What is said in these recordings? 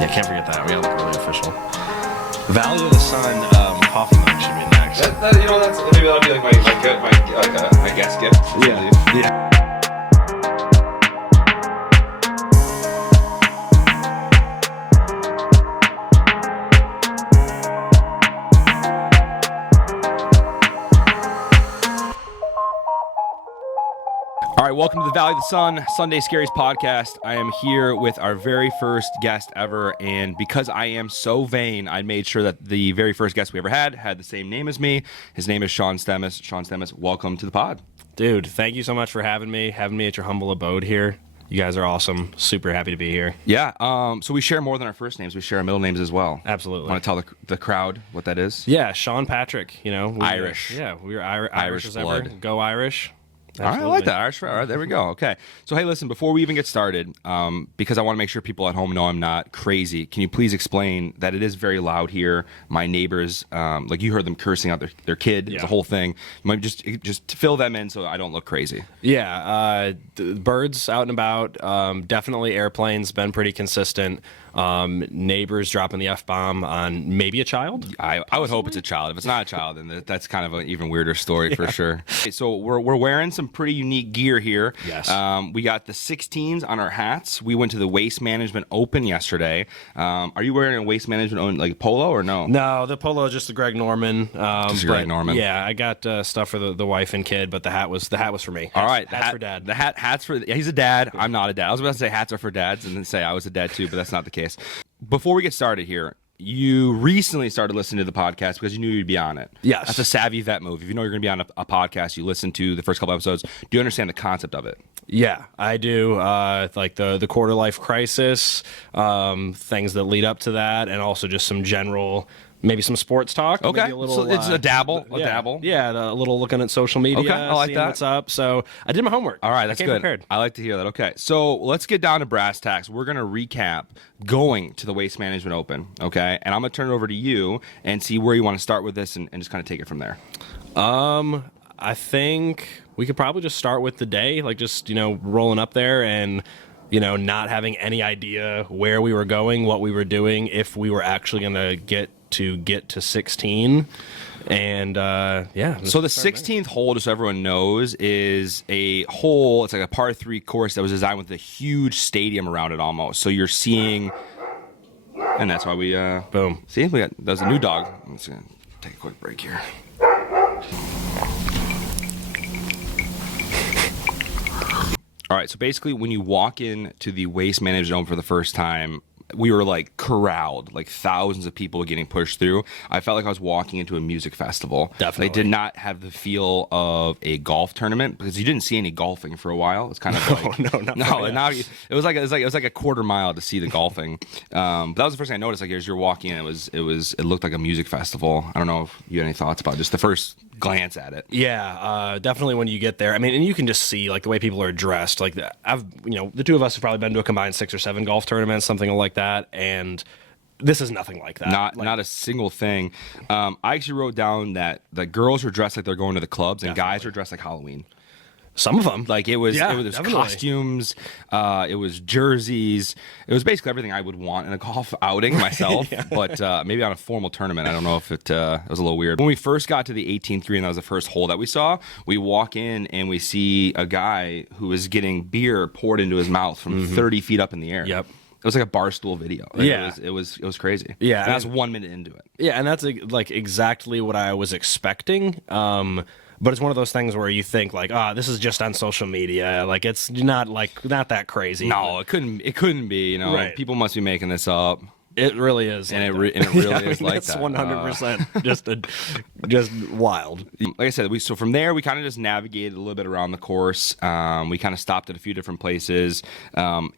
Yeah, can't forget that. We gotta look really official. Value of the Sun coffee mug should be next. That's maybe that'll be like my guest gift. Yeah. All right, welcome to the Valley of the Sun, SunDay Scaries podcast. I am here with our very first guest ever, and because I am so vain, I made sure that the very first guest we ever had the same name as me. His name is Sean Stemas. Sean Stemas, welcome to the pod. Dude, thank you so much for having me at your humble abode here. You guys are awesome. Super happy to be here. Yeah, so we share more than our first names. We share our middle names as well. Absolutely. Want to tell the crowd what that is? Yeah, Sean Patrick, Irish. Yeah, we're Irish as ever. blood. Go Irish. All right, I like that. Irish. All right, there we go. Okay. So, hey, listen, before we even get started, because I want to make sure people at home know I'm not crazy, can you please explain that it is very loud here? My neighbors, like you heard them cursing out their kid, Yeah. the whole thing. You might just fill them in so I don't look crazy. Yeah, the birds out and about. Definitely airplanes, been pretty consistent. Neighbors dropping the F-bomb on maybe a child. I would hope it's a child. If it's not a child, then that's kind of an even weirder story for sure. Okay, so we're wearing some pretty unique gear here. Yes. We got the 16s on our hats. We went to the Waste Management Open yesterday. Are you wearing a Waste Management like polo or no? No, the polo is just the Greg Norman. Just Greg Norman. Yeah, I got stuff for the wife and kid, but the hat was for me. All right, hats for dad. The hats for he's a dad. I'm not a dad. I was about to say hats are for dads, and then say I was a dad too, but that's not the case. Before we get started here, you recently started listening to the podcast because you knew you'd be on it. Yes. That's a savvy vet move. If you know you're going to be on a podcast, you listen to the first couple episodes. Do you understand the concept of it? Yeah, I do. Like the quarter life crisis, things that lead up to that, and also just some general, maybe some sports talk. Okay, maybe a little, so it's a dabble. Yeah, a little looking at social media. Okay, I like seeing that. What's up? So I did my homework. All right, that's I came good. Prepared. I like to hear that. Okay, so let's get down to brass tacks. We're going to recap going to the Waste Management Open, okay? And I'm going to turn it over to you and see where you want to start with this and just kind of take it from there. I think we could probably just start with the day, like just rolling up there and not having any idea where we were going, what we were doing, if we were actually going to get to 16. And yeah. So the 16th hole, just so everyone knows, is a hole. It's like a par 3 course that was designed with a huge stadium around it almost. So you're seeing, and that's why we Boom. See, that was a new dog. I'm just gonna take a quick break here. All right, so basically when you walk into the Waste Management Zone for the first time, we were like corralled, like thousands of people getting pushed through. I felt like I was walking into a music festival. Definitely. They did not have the feel of a golf tournament because you didn't see any golfing for a while. It's kind of like it was like a quarter mile to see the golfing. But that was the first thing I noticed. Like as you're walking in, it looked like a music festival. I don't know if you had any thoughts about just the first glance at it. Yeah, definitely when you get there. I mean, and you can just see like the way people are dressed. Like the two of us have probably been to a combined 6 or 7 golf tournaments, something like that, and this is nothing like that. Not a single thing. I actually wrote down that the girls were dressed like they're going to the clubs, and guys were dressed like Halloween. Some of them, Like it was definitely. costumes, it was jerseys, it was basically everything I would want in a golf outing myself. But maybe on a formal tournament, I don't know if it was a little weird. When we first got to the 18th green, that was the first hole that we saw. We walk in and we see a guy who is getting beer poured into his mouth from 30 feet up in the air. Yep. It was like a Barstool video. Like, Yeah. it was crazy. Yeah, and that's 1 minute into it. Yeah, and that's like exactly what I was expecting. But it's one of those things where you think like, this is just on social media. Like it's not that crazy. No, it couldn't be. Right. People must be making this up. It really is, And it really is like that's that. 100% just wild. Like I said, so from there we kind of just navigated a little bit around the course. We kind of stopped at a few different places.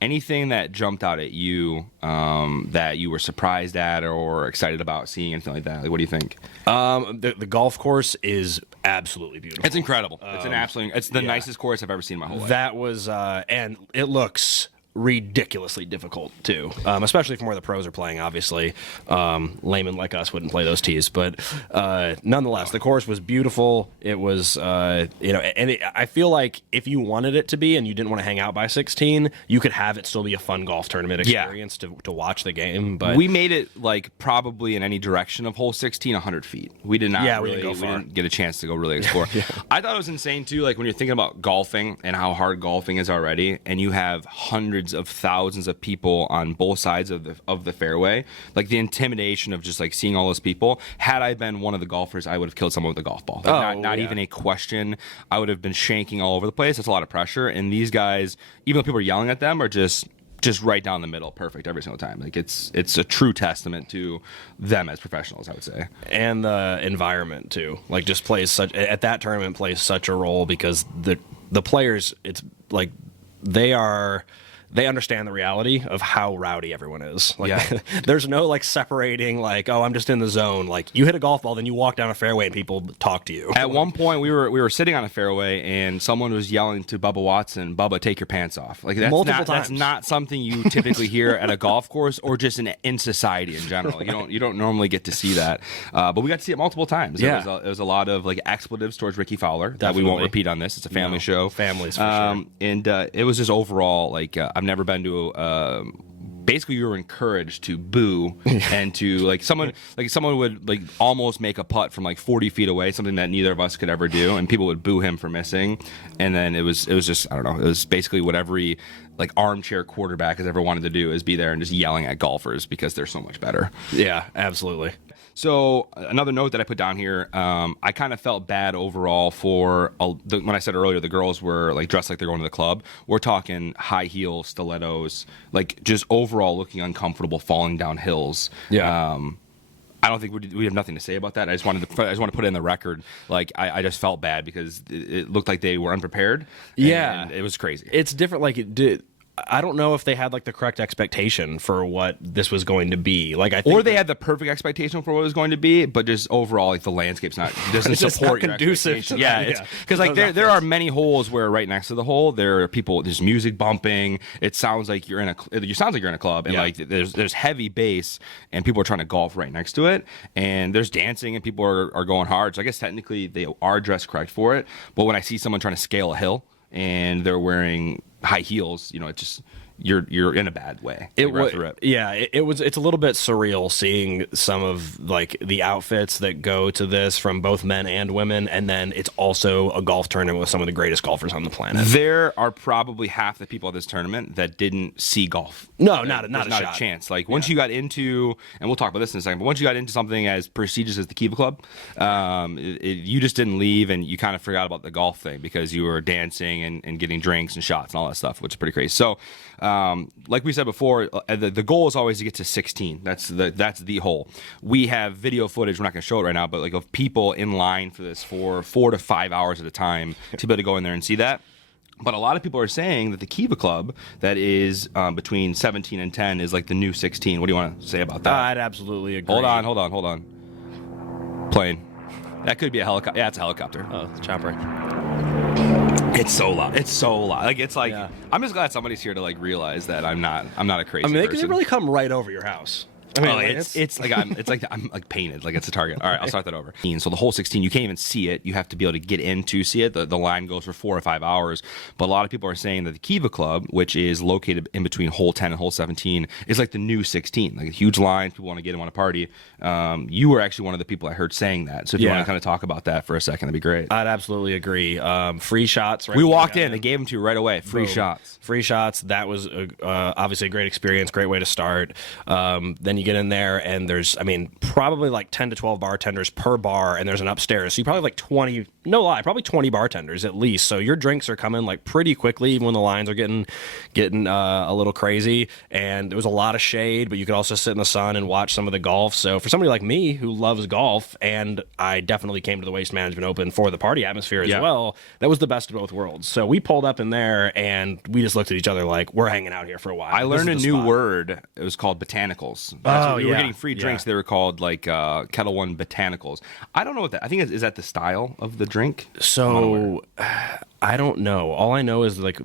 Anything that jumped out at you that you were surprised at or excited about seeing, anything like that? Like, what do you think? The golf course is absolutely beautiful. It's incredible. It's the nicest course I've ever seen in my whole life. That was and it looks ridiculously difficult too, especially from where the pros are playing. Obviously, laymen like us wouldn't play those tees, but nonetheless, the course was beautiful. It was, I feel like if you wanted it to be and you didn't want to hang out by 16, you could have it still be a fun golf tournament experience to watch the game. But we made it like probably in any direction of hole 16, 100 feet. We did not. Yeah, really, we didn't go far. We didn't get a chance to go really explore. I thought it was insane too. Like when you're thinking about golfing and how hard golfing is already, and you have hundreds of thousands of people on both sides of the fairway, like the intimidation of just like seeing all those people. Had I been one of the golfers, I would have killed someone with a golf ball. Like, not even a question. I would have been shanking all over the place. That's a lot of pressure. And these guys, even though people are yelling at them, are just right down the middle, perfect every single time. Like it's a true testament to them as professionals, I would say. And the environment too, like just plays such at that tournament plays such a role because the players, it's like they understand the reality of how rowdy everyone is. Like, there's no like separating, like, oh, I'm just in the zone. Like, you hit a golf ball, then you walk down a fairway and people talk to you. At one point, we were sitting on a fairway and someone was yelling to Bubba Watson, "Bubba, take your pants off." Like Multiple times. That's not something you typically hear at a golf course or just in society in general. You don't normally get to see that, but we got to see it multiple times. Yeah. There was a lot of like expletives towards Ricky Fowler that we won't repeat on this. It's a family show. Families for sure. And it was just overall like I've never been to basically you were encouraged to boo and to like someone would like almost make a putt from like 40 feet away, something that neither of us could ever do, and people would boo him for missing. And then it was just, I don't know, it was basically what every like armchair quarterback has ever wanted to do, is be there and just yelling at golfers because they're so much better. Yeah, absolutely. So another note that I put down here, I kind of felt bad overall for when I said earlier the girls were like dressed like they're going to the club. We're talking high heel stilettos, like just overall looking uncomfortable, falling down hills. Yeah. I don't think we have nothing to say about that. I just want to put it in the record. Like I just felt bad because it looked like they were unprepared. Yeah, and it was crazy. It's different. Like it did. I don't know if they had like the correct expectation for what this was going to be. Like I think, or they had the perfect expectation for what it was going to be, but just overall, like the landscape's doesn't support your conducive. Yeah, because like there are many holes where right next to the hole there are people. There's music bumping. It sounds like you're in a club, and like there's heavy bass, and people are trying to golf right next to it, and there's dancing, and people are going hard. So I guess technically they are dressed correct for it. But when I see someone trying to scale a hill and they're wearing high heels, it just you're in a bad way. It's a little bit surreal seeing some of like the outfits that go to this from both men and women, and then it's also a golf tournament with some of the greatest golfers on the planet. There are probably half the people at this tournament that didn't see golf. No, not a chance. Like once you got into, and we'll talk about this in a second, but once you got into something as prestigious as the Kiva Club, you just didn't leave, and you kind of forgot about the golf thing because you were dancing and getting drinks and shots and all that stuff, which is pretty crazy. So like we said before, the goal is always to get to 16. That's the hole. We have video footage. We're not going to show it right now, but like of people in line for this for 4 to 5 hours at a time to be able to go in there and see that. But a lot of people are saying that the Kiva Club, that is between 17 and 10, is like the new 16. What do you want to say about that? I'd absolutely agree. Hold on. Plane. That could be a helicopter. Yeah, it's a helicopter. Oh, it's a chopper. It's so loud. Like it's like I'm just glad somebody's here to like realize that I'm not a crazy person. They can really come right over your house. I mean, it's like I'm like painted, like it's a target. All right, I'll start that over. So the whole 16, you can't even see it. You have to be able to get in to see it. The line goes for 4 or 5 hours. But a lot of people are saying that the Kiva Club, which is located in between hole 10 and hole 17, is like the new 16. Like a huge line. People want to get in, want to party. You were actually one of the people I heard saying that. So if you want to kind of talk about that for a second, that'd be great. I'd absolutely agree. Free shots. Right, we walked in. They gave them to you right away. Free shots. Free shots. That was obviously a great experience. Great way to start. Then you get in there and there's, probably like 10 to 12 bartenders per bar, and there's an upstairs. So you probably have like probably 20 bartenders at least. So your drinks are coming like pretty quickly, even when the lines are getting a little crazy. And there was a lot of shade, but you could also sit in the sun and watch some of the golf. So for somebody like me who loves golf, and I definitely came to the Waste Management Open for the party atmosphere as well, that was the best of both worlds. So we pulled up in there and we just looked at each other like, we're hanging out here for a while. I learned a new word. It was called botanicals. We were getting free drinks. They were called like Kettle One botanicals. I don't know what that. I think is that the style of the drink. drink? So I don't know. All I know is like,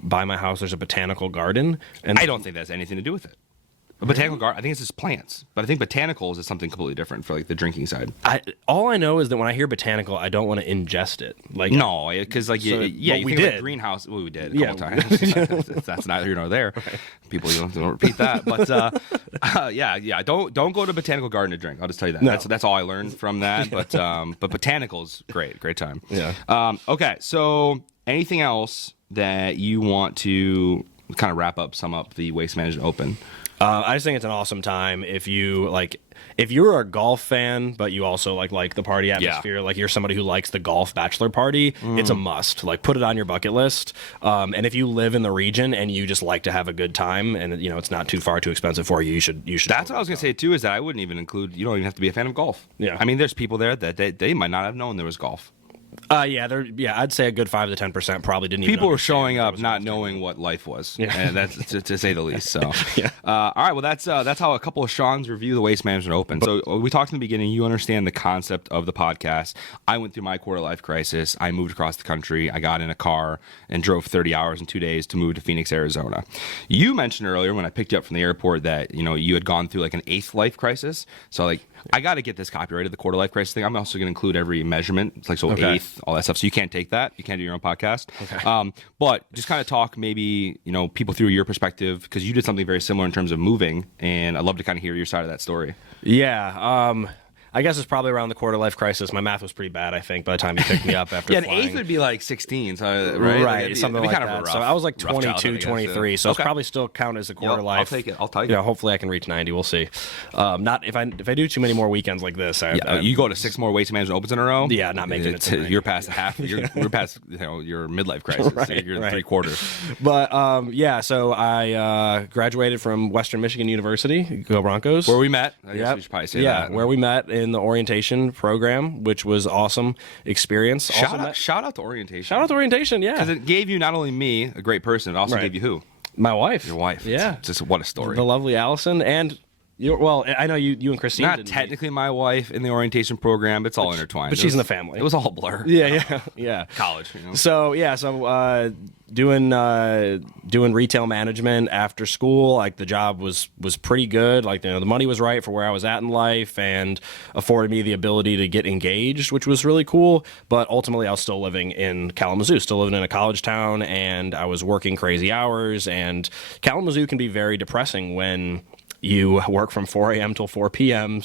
by my house there's a botanical garden, and I don't think that has anything to do with it. A botanical garden, I think it's just plants, but I think botanicals is something completely different for like the drinking side. All I know is that when I hear botanical, I don't want to ingest it. Like no, because like you we think did. like greenhouse. Well, we did a couple times. That's neither here nor there. Right. People don't repeat that, but yeah. Don't go to botanical garden to drink. I'll just tell you that. No. That's all I learned from that. But botanicals, great time. Yeah. Okay, so anything else that you want to kind of sum up the Waste Management Open? I just think it's an awesome time if you're a golf fan, but you also like the party atmosphere, like you're somebody who likes the golf bachelor party, it's a must. Like put it on your bucket list. And if you live in the region and you just like to have a good time and it's not too expensive for you, you should. That's what I was gonna say too. Is that I wouldn't even include. You don't even have to be a fan of golf. Yeah. I mean, there's people there that they might not have known there was golf. I'd say a good 5 to 10% probably didn't. People even were showing up not knowing what life was, and that's to say the least. So, yeah. All right. Well, that's how a couple of Sean's review the Waste Management Open. So we talked in the beginning. You understand the concept of the podcast. I went through my quarter life crisis. I moved across the country. I got in a car and drove 30 hours in 2 days to move to Phoenix, Arizona. You mentioned earlier when I picked you up from the airport that you had gone through like an 8th life crisis. So like I got to get this copyrighted, the quarter life crisis thing. I'm also going to include every measurement. It's like Okay. 8th, all that stuff. So you can't take that. You can't do your own podcast. Okay. But just kind of talk maybe, people through your perspective, because you did something very similar in terms of moving, and I'd love to kind of hear your side of that story. Yeah. I guess it's probably around the quarter life crisis. My math was pretty bad, I think, by the time you picked me up after an flying. 8th would be like 16, so, right? Right, something like kind that. of a rough, so I was like rough 22, childhood, 23, so it's probably still count as a quarter life. I'll take it. I'll take it. Hopefully I can reach 90. We'll see. Not if I do too many more weekends like this. You go to 6 more Waste Management Opens in a row. Yeah, not making it to 90. You're past half. You're past your midlife crisis. Right, so you're right. 3/4. But so I graduated from Western Michigan University. Go Broncos. Where we met. I guess we should probably say that. Where we met in the orientation program, which was awesome experience. Shout out to orientation. Shout out to orientation, yeah. Because it gave you not only me, a great person, it also gave you who? My wife. Your wife. Yeah. Just what a story. The lovely Allison. And, I know you and Christine Not didn't technically my wife in the orientation program, but it's all intertwined. But she's in the family. It was all blur. Yeah. College. So, doing retail management after school, like the job was pretty good. Like, the money was right for where I was at in life and afforded me the ability to get engaged, which was really cool. But ultimately, I was still living in Kalamazoo, still living in a college town, and I was working crazy hours. And Kalamazoo can be very depressing when you work from 4 a.m. till 4 p.m.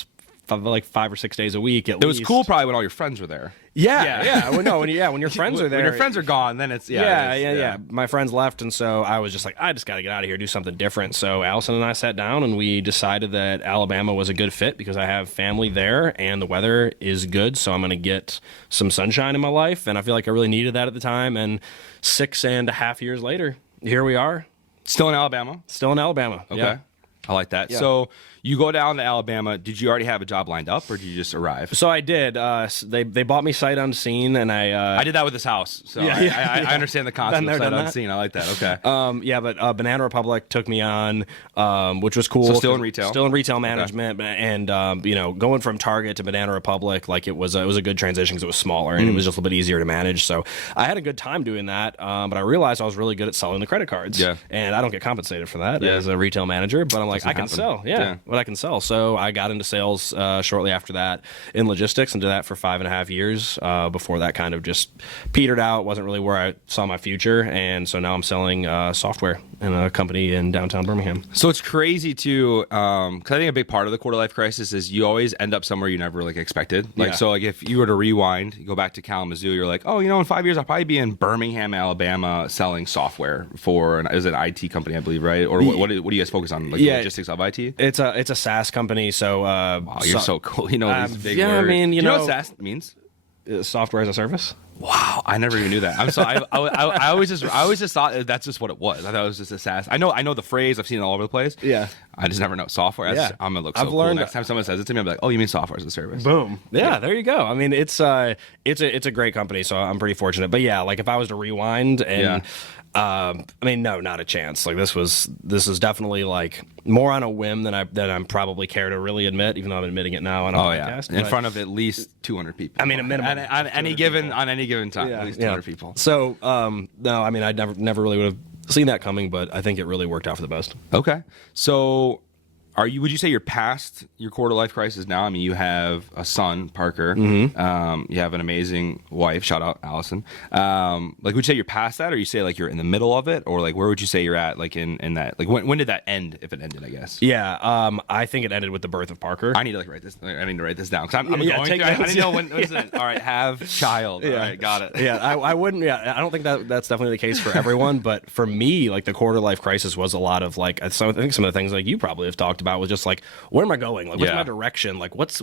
like 5 or 6 days a week. It was cool probably when all your friends were there. Yeah. Well, no, when your friends are there. When your friends are gone, then it's yeah. My friends left, and so I was just like, I just got to get out of here, do something different. So Allison and I sat down, and we decided that Alabama was a good fit because I have family there, and the weather is good, so I'm going to get some sunshine in my life, and I feel like I really needed that at the time. And 6.5 years later, here we are. Still in Alabama? Still in Alabama. Okay. Yeah. I like that. Yeah. So you go down to Alabama. Did you already have a job lined up, or did you just arrive? So I did. They bought me sight unseen, and I did that with this house. So I understand the concept of sight unseen. I like that. Okay. But Banana Republic took me on, which was cool. So still in retail. Still in retail management, and going from Target to Banana Republic, like it was a good transition because it was smaller and it was just a little bit easier to manage. So I had a good time doing that. But I realized I was really good at selling the credit cards. Yeah. And I don't get compensated for that as a retail manager, but I'm like, I can sell. Yeah. What I can sell. So I got into sales shortly after that in logistics and did that for 5.5 years before that kind of just petered out. Wasn't really where I saw my future. And so now I'm selling software in a company in downtown Birmingham. So it's crazy too, because I think a big part of the quarter life crisis is you always end up somewhere you never expected. So if you were to rewind, you go back to Kalamazoo, you're like, oh, in 5 years I'll probably be in Birmingham, Alabama, selling software for it was an IT company, I believe, right? Or what do you guys focus on? Like logistics of IT? It's a SaaS company. So wow, you're so cool. These big words. I mean, do you know what SaaS means? Software as a service. Wow, I never even knew that. I'm sorry. I always just thought that's just what it was. I thought it was just a SaaS. I know the phrase. I've seen it all over the place. Yeah. I just never know software. I'm gonna look so I've cool. learned- Next time someone says it to me, I'm like, oh, you mean software as a service? Boom. Yeah, there you go. I mean, it's a great company, so I'm pretty fortunate. But yeah, like if I was to rewind and I mean, no, not a chance. Like this is definitely like more on a whim than I'm probably care to really admit, even though I'm admitting it now on a podcast. In front of at least 200 people. I mean, a minimum on any given time, at least 200 people. So no, I mean, I never really would have seen that coming, but I think it really worked out for the best. Okay, so. Would you say you're past your quarter life crisis now? I mean, you have a son, Parker. Mm-hmm. You have an amazing wife. Shout out, Allison. Like, would you say you're past that, or you say like you're in the middle of it, or like where would you say you're at? Like in that, like when did that end? If it ended, I guess. Yeah. I think it ended with the birth of Parker. I need to write this. I need to write this down because I'm going take through. I notes. didn't know when. All right, have child. Yeah. All right, got it. Yeah, I wouldn't. Yeah, I don't think that's definitely the case for everyone. But for me, like the quarter life crisis was a lot of like I think some of the things like you probably have talked about was just like, where am I going? Like, what's my direction? Like, what?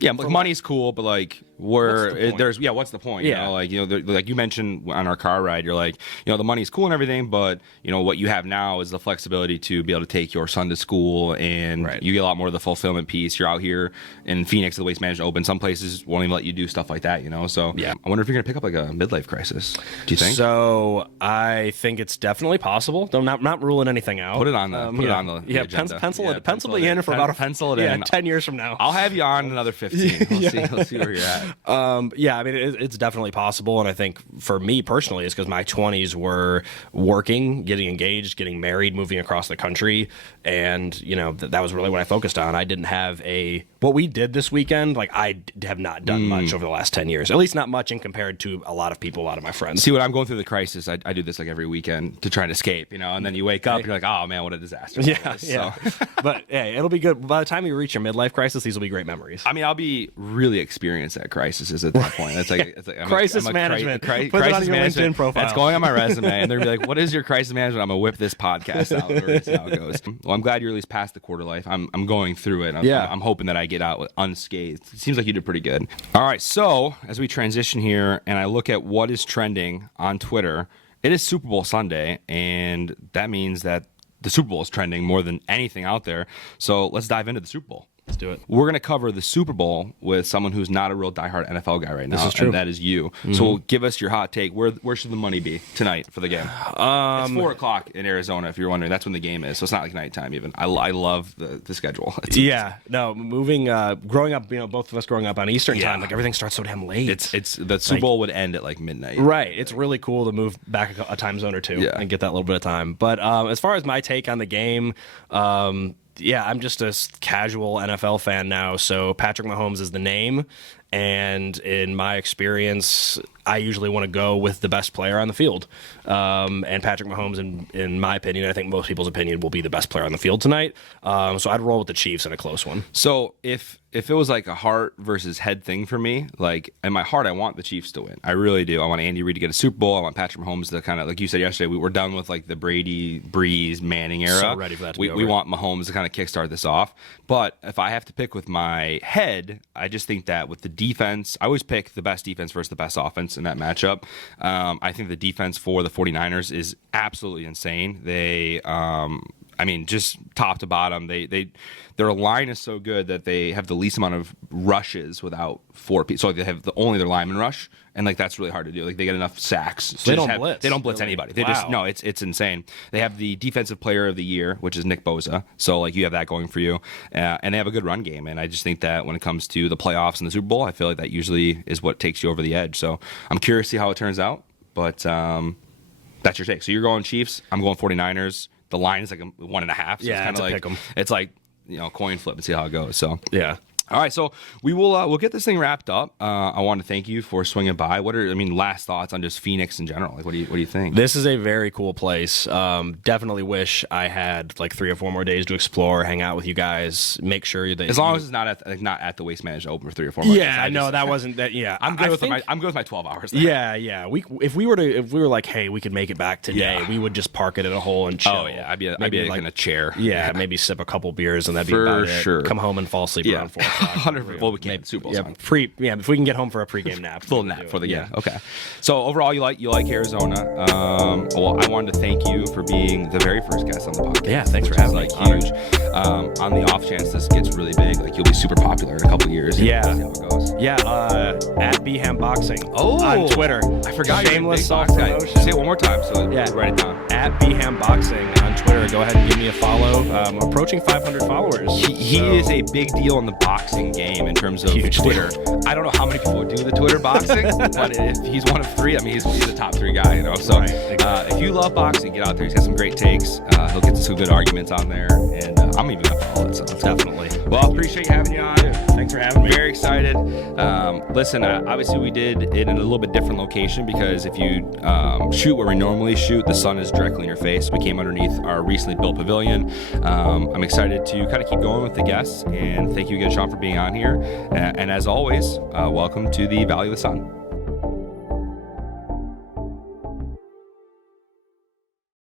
Yeah, like money's cool, but like, what's the point? Yeah, you know, like like you mentioned on our car ride, you're like, the money's cool and everything, but what you have now is the flexibility to be able to take your son to school, and you get a lot more of the fulfillment piece. You're out here in Phoenix, the Waste Management Open. Some places won't even let you do stuff like that, So yeah, I wonder if you're gonna pick up like a midlife crisis. Do you think? So I think it's definitely possible. Though not ruling anything out. Put it on the agenda. Pencil it in for about pencil it in. 10 years from now. I'll have you on another 15. We'll see where you're at. Yeah, I mean, it's definitely possible. And I think for me personally, it's because my 20s were working, getting engaged, getting married, moving across the country. And, that was really what I focused on. I didn't have what we did this weekend, like I have not done much over the last 10 years, at least not much in compared to a lot of people, a lot of my friends. See, when I'm going through the crisis, I do this like every weekend to try and escape, and then you wake up, you're like, oh man, what a disaster. Yeah. So. But hey, it'll be good. By the time you reach your midlife crisis, these will be great memories. I mean, I'll be really experienced at crisis at that point. It's like crisis management. Put it on your LinkedIn profile. That's going on my resume, and they're gonna be like, "What is your crisis management?" I'm gonna whip this podcast out. We're see how it goes. Well, I'm glad you're at least past the quarter life. I'm going through it. I'm hoping that I get out unscathed. It seems like you did pretty good. All right, so as we transition here, and I look at what is trending on Twitter, it is Super Bowl Sunday, and that means that the Super Bowl is trending more than anything out there. So let's dive into the Super Bowl. Let's do it. We're going to cover the Super Bowl with someone who's not a real diehard NFL guy right now. This is true. And that is you. Mm-hmm. So give us your hot take. Where should the money be tonight for the game? It's 4:00 in Arizona, if you're wondering. That's when the game is. So it's not like nighttime even. I love the schedule. Growing up, both of us growing up on Eastern time, like everything starts so damn late. It's the Super Bowl would end at like midnight. Right. It's really cool to move back a time zone or two and get that little bit of time. But as far as my take on the game, I'm just a casual NFL fan now, so Patrick Mahomes is the name, and in my experience, I usually want to go with the best player on the field. And Patrick Mahomes, in my opinion, I think most people's opinion, will be the best player on the field tonight. So I'd roll with the Chiefs in a close one. So if it was like a heart versus head thing for me, like in my heart, I want the Chiefs to win. I really do. I want Andy Reid to get a Super Bowl. I want Patrick Mahomes to kind of, like you said yesterday, we were done with like the Brady, Breeze, Manning era. So ready for that to be over. We want Mahomes to kind of kickstart this off. But if I have to pick with my head, I just think that with the defense, I always pick the best defense versus the best offense in that matchup. I think the defense for the 49ers is absolutely insane. They, just top to bottom, their line is so good that they have the least amount of rushes without 4 people. So they have only their lineman rush, and like that's really hard to do. Like they get enough sacks. So they don't blitz. They don't blitz anybody. They it's insane. They have the defensive player of the year, which is Nick Bosa. So like you have that going for you, and they have a good run game. And I just think that when it comes to the playoffs and the Super Bowl, I feel like that usually is what takes you over the edge. So I'm curious to see how it turns out. But that's your take. So you're going Chiefs. I'm going 49ers. The line is like 1.5. So it's kind of like pick 'em. It's like coin flip and see how it goes. So yeah. All right, so we'll get this thing wrapped up. I want to thank you for swinging by. Last thoughts on just Phoenix in general? Like, what do you think? This is a very cool place. Definitely wish I had like 3 or 4 more days to explore, hang out with you guys, make sure that as long as it's not at the Waste Management Open for 3 or 4 months. Yeah, that wasn't that. Yeah, I'm good with my 12 hours. There. Yeah. If we were like, hey, we could make it back today, we would just park it in a hole and chill. Oh yeah, I'd be like in a chair. Yeah, maybe sip a couple beers and that'd be for about it. Sure. Come home and fall asleep around 4 o'clock. 100%. Well, we can't. Super Bowl song. If we can get home for a pregame nap, Full nap for the game. Okay. So overall, you like Arizona. Well, I wanted to thank you for being the very first guest on the podcast. Yeah, thanks for having me. Huge. On the off chance this gets really big, like you'll be super popular in a couple of years. Yeah. See how it goes. Yeah. At Beham Boxing. Oh, on Twitter. I forgot. Shameless you're a big box guy. self-promotion. Say it one more time so write it down. At Beham Boxing on Twitter. Go ahead and give me a follow. Approaching 500 followers. He is a big deal in the boxing game in terms of Huge Twitter. I don't know how many people do the Twitter boxing, but if he's one of three, I mean, he's a top three guy, you know. So Right, exactly. if you love boxing, get out there. He's got some great takes. He'll get some good arguments on there, and I'm even gonna follow it. So Definitely. Well, I appreciate having you on. Thanks for having me. Very excited. Listen, obviously we did it in a little bit different location because if you shoot where we normally shoot, the sun is directly in your face. We came underneath our recently built pavilion. I'm excited to kind of keep going with the guests, and thank you again, Sean, for being on here. And as always, welcome to the Valley of the Sun.